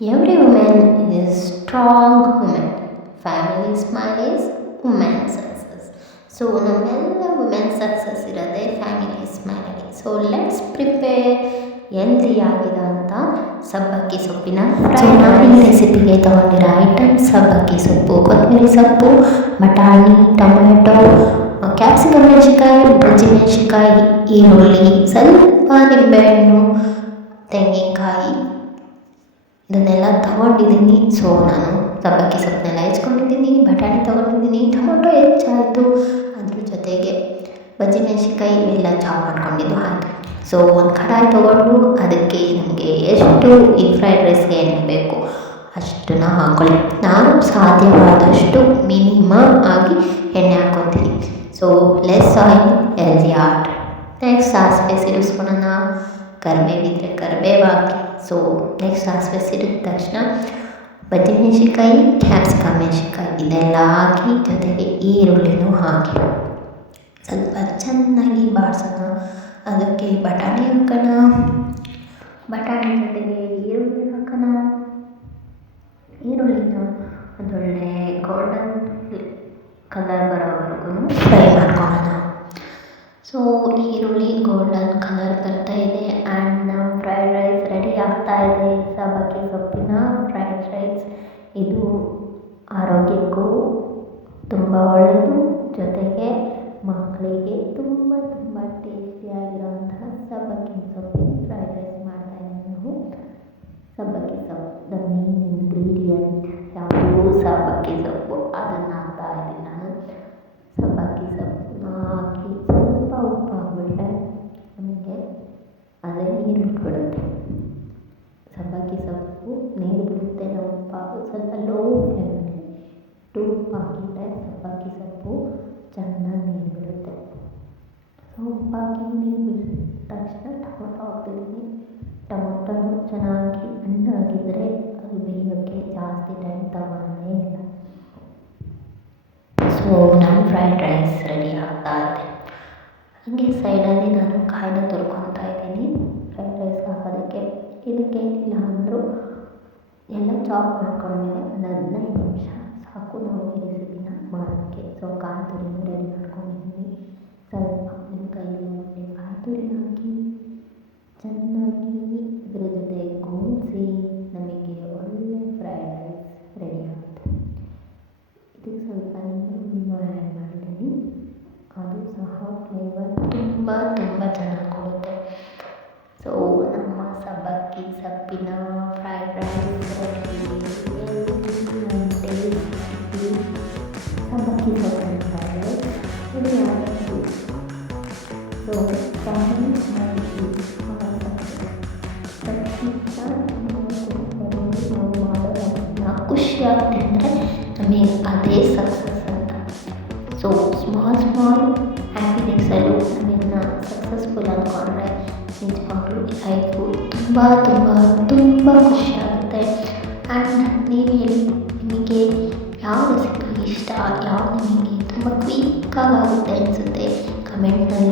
Every woman is strong woman. Family smile is woman success. So ನಮ್ಮೆಲ್ಲ women success ಇರೋದೇ family ಸ್ಮೈಲಲ್ಲಿ. So let's prepare healthy ಆಗಿರೋಂಥ ಸಬ್ಬಕ್ಕಿ ಸೊಪ್ಪಿನ ನಾನು ಈ ರೆಸಿಪಿಗೆ ತೊಗೊಂಡಿರೋ ಐಟಮ್ಸ್ ಸಬ್ಬಕ್ಕಿ ಸೊಪ್ಪು, ಕೊತ್ತಂಬರಿ ಸೊಪ್ಪು, ಬಟಾಣಿ, ಟೊಮೆಟೊ, ಕ್ಯಾಪ್ಸಿಕಮ್ ಮೆಣಸಿನ್ಕಾಯಿ, ಬಜ್ಜಿ ಮೆಣಸಿನ್ಕಾಯಿ, ಈರುಳ್ಳಿ, ಸ್ವಲ್ಪ ನಿಂಬೆಹಣ್ಣು, ತೆಂಗಿನಕಾಯಿ ಇದನ್ನೆಲ್ಲ ತೊಗೊಂಡಿದ್ದೀನಿ. ಸೊ ನಾನು ಸಬ್ಬಕ್ಕಿ ಸೊಪ್ಪನ್ನೆಲ್ಲ ಹೆಚ್ಕೊಂಡಿದ್ದೀನಿ, ಬಟಾಣಿ ತೊಗೊಂಡಿದ್ದೀನಿ, ಟೊಮೊಟೊ ಹೆಚ್ಚಾಯಿತು, ಅದ್ರ ಜೊತೆಗೆ ಬಜ್ಜಿ ಮೆಣಸಿನ್ಕಾಯಿ ಇವೆಲ್ಲ ಚಾಪ್ ಮಾಡ್ಕೊಂಡಿದ್ದು ಆಯಿತು. ಸೊ ಒಂದು ಕಡಾಯಿ ತೊಗೊಂಡು ಅದಕ್ಕೆ ನಮಗೆ ಎಷ್ಟು ಈ ಫ್ರೈಡ್ ರೈಸ್ಗೆ ಎಣ್ಣೆ ಬೇಕು ಅಷ್ಟನ್ನು ಹಾಕ್ಕೊಳ್ಳಿ. ನಾನು ಸಾಧ್ಯವಾದಷ್ಟು ಮಿನಿಮಮ್ ಆಗಿ ಎಣ್ಣೆ ಹಾಕ್ಕೊತೀನಿ. So less oil healthy heart. Next ಸಾಸಿವೆ ಸಿಡಿಸ್ಕೊಳ್ಳೋಣ, ಕರಿಬೇವಿದ್ರೆ ಕರಿಬೇವು ಹಾಕಿ. ಸೊ ನೆಕ್ಸ್ಟ್ ಸಾಸಿವೆ ಸಿಡಿದ ತಕ್ಷಣ ಬಜ್ಜಿ ಮೆಣಸಿನ್ಕಾಯಿ, ಕ್ಯಾಪ್ಸಿಕಮ್ ಮೆಣಸಿನ್ಕಾಯಿ ಇದೆಲ್ಲ ಹಾಕಿ ಜೊತೆಗೆ ಈರುಳ್ಳಿನೂ ಹಾಕಿ ಸ್ವಲ್ಪ ಚೆನ್ನಾಗಿ ಬಾಡಿಸೋಣ. ಅದಕ್ಕೆ ಬಟಾಣಿ ಹಾಕೋಣ, ಬಟಾಣಿ ಜೊತೆಗೆ ಈರುಳ್ಳಿ ಹಾಕೋಣ. ಈರುಳ್ಳಿನ ಒಂದೊಳ್ಳೆ ಗೋಲ್ಡನ್ ಕಲರ್ ಬರೋವರೆಗೂ ಫ್ರೈ ಮಾಡ್ಕೊಳ್ಳೋಣ. ಸೊ ಈರುಳ್ಳಿ ಗೋಲ್ಡನ್ ಕಲರ್ ಬರ್ತಾ ಇದೆ ಆ್ಯಂಡ್ ನಮ್ಮ ಫ್ರೈಡ್ ರೈಸ್ ರೆಡಿ ಆಗ್ತಾ ಇದೆ. ಸಬ್ಬಕ್ಕಿ ಸೊಪ್ಪಿನ ಫ್ರೈಡ್ ರೈಸ್ ಇದು ಆರೋಗ್ಯಕ್ಕೂ ತುಂಬ ಒಳ್ಳೆಯದು, ಜೊತೆಗೆ ಮಕ್ಕಳಿಗೆ ತುಂಬ ತುಂಬ ಟೇಸ್ಟಿಯಾಗಿರುವಂತಹ ಸಬ್ಬಕ್ಕಿ ಸೊಪ್ಪಿನ ಫ್ರೈಡ್ ರೈಸ್ ಮಾಡ್ತಾಯಿದ್ದೀವಿ ನಾವು. ಸಬ್ಬಕ್ಕಿ ಸೊಪ್ಪು ದ ಮೇನ್ ಇಂಗ್ರೀಡಿಯೆಂಟ್ ಯಾವುದು ಸಬ್ಬಕ್ಕಿ ಸೊಪ್ಪು, ಅದನ್ನು ಹಾಕ್ತಾ ಇದ್ದೀನಿ ನಾನು. ಸಬ್ಬಕ್ಕಿ ಸೊಪ್ಪನ್ನ ಹಾಕಿ ಸ್ವಲ್ಪ ಉಪ್ಪು ಹಾಕ್ಬಿಟ್ರೆ ನಮಗೆ ಅದೇ ನೀರು ಬಿಟ್ಬಿಡುತ್ತೆ. ಸಬ್ಬಕ್ಕಿ ಸೊಪ್ಪು ನೀರು ಬಿಡುತ್ತೆ, ನಾವು ಉಪ್ಪು ಹಾಕಿ ಸ್ವಲ್ಪ ಲೋ ಫ್ಲೇಮಲ್ಲಿ ಉಪ್ಪು ಹಾಕಿದರೆ ಸಬ್ಬಕ್ಕಿ ಸೊಪ್ಪು ಚೆನ್ನಾಗಿ ನೀರು ಬಿಡುತ್ತೆ. ಸೊ ಉಪ್ಪು ಹಾಕಿ ನೀರು ಬಿಡಿದ ತಕ್ಷಣ ಟೊಮೊಟೊ ಹಾಕ್ತಿದ್ದೀನಿ. ಟೊಮೊಟೊನು ಚೆನ್ನಾಗಿ ಹಣ್ಣಾಗಿದ್ದರೆ ಅದು ಬೇಯೋಕ್ಕೆ ಜಾಸ್ತಿ ಟೈಮ್ ತಗೊಳ್ಳೋದೇ ಇಲ್ಲ. ಸೊ ನಮ್ಮ ಫ್ರೈಡ್ ರೈಸ್ ರೆಡಿ ಆಗ್ತಾ ಇದೆ. ಹಾಗೆ ಸೈಡಲ್ಲಿ ನಾನು ಕಾಯಿನ ತುರ್ಕೊತಾ ಇದ್ದೀನಿ ಫ್ರೈಡ್ ರೈಸ್ ಹಾಕೋದಕ್ಕೆ. ಇದಕ್ಕೇನಿಲ್ಲ ಅಂದರೂ ಎಲ್ಲ ಚಾಪ್ ಮಾಡ್ಕೊಂಡ್ಮೇಲೆ ಒಂದು 15 ನಿಮಿಷ ಸಾಕು ನಾವು ಈ ರೆಸಿಪಿನ ಮಾಡೋಕ್ಕೆ. ಸೊ ಕಾಯಿ ತುರಿನೂ ರೆಡಿ ಮಾಡ್ಕೊಂಡಿದ್ದೀನಿ. ಸ್ವಲ್ಪ ನಿಮ್ಮ ಕೈಯಲ್ಲಿ ಒಂದು ಕಾಯಿ ತುರಿ ಹಾಕಿ ಚೆನ್ನಾಗಿ ಇದ್ರ ಜೊತೆ ಗೋಲಿಸಿ ನಮಗೆ ಒಳ್ಳೆ ಫ್ರೈಡ್ ರೈಸ್ ರೆಡಿ ಆಗುತ್ತೆ. ಇದಕ್ಕೆ ಸ್ವಲ್ಪ ನಿಂಬೆಹಣ್ಣು ಆ್ಯಡ್ ಮಾಡಿದ್ದೀನಿ, ಅದು ಸಹ ಫ್ಲೇವರ್ ತುಂಬ ತುಂಬ ಚೆನ್ನಾಗಿ ಕೊಡುತ್ತೆ. ಸೊ ನಮ್ಮ ಸಬ್ಬಕ್ಕಿ ಸೊಪ್ಪಿನ ಫ್ರೈಡ್ ರೈಸ್ ರೆಡಿ. ಸಬ್ಬಕ್ಕಿ ಸೊಪ್ಪಿನ ಫ್ರೈಡ್ ರೈಸ್ ರೆಡಿ ಆಯಿತು. ಸೊ ಕಾಮೆಂಟ್ ಮಾಡಿ ನಾವು ಮಾಡೋದನ್ನ ಖುಷಿಯಾಗಿ ತಿಂದರೆ ನಮಗೆ ಅದೇ ಸಕ್ಸಸ್ ಅಂತ. ಸೊ ಸ್ಮಾಲ್ ಹ್ಯಾಪಿನೆಸ್ಸಲ್ಲೂ ನಮ್ಮನ್ನು ಸಕ್ಸಸ್ಫುಲ್ ಅಂದ್ಕೊಂಡ್ರೆ ನಿಜವಾಗ್ಲೂ ಲೈಫು ತುಂಬ ತುಂಬ ತುಂಬ ಖುಷಿಯಾಗುತ್ತೆ. ಆ್ಯಂಡ್ ನೀವು ಹೇಳಿ ನಿಮಗೆ ಯಾವ ರೆಸಿಪಿ ಇಷ್ಟ, ಯಾವ ನಿಮಗೆ ತುಂಬ ಕ್ವಿಕ್ಕಾಗುತ್ತೆ ಅನಿಸುತ್ತೆ ಕಮೆಂಟ್ನಲ್ಲಿ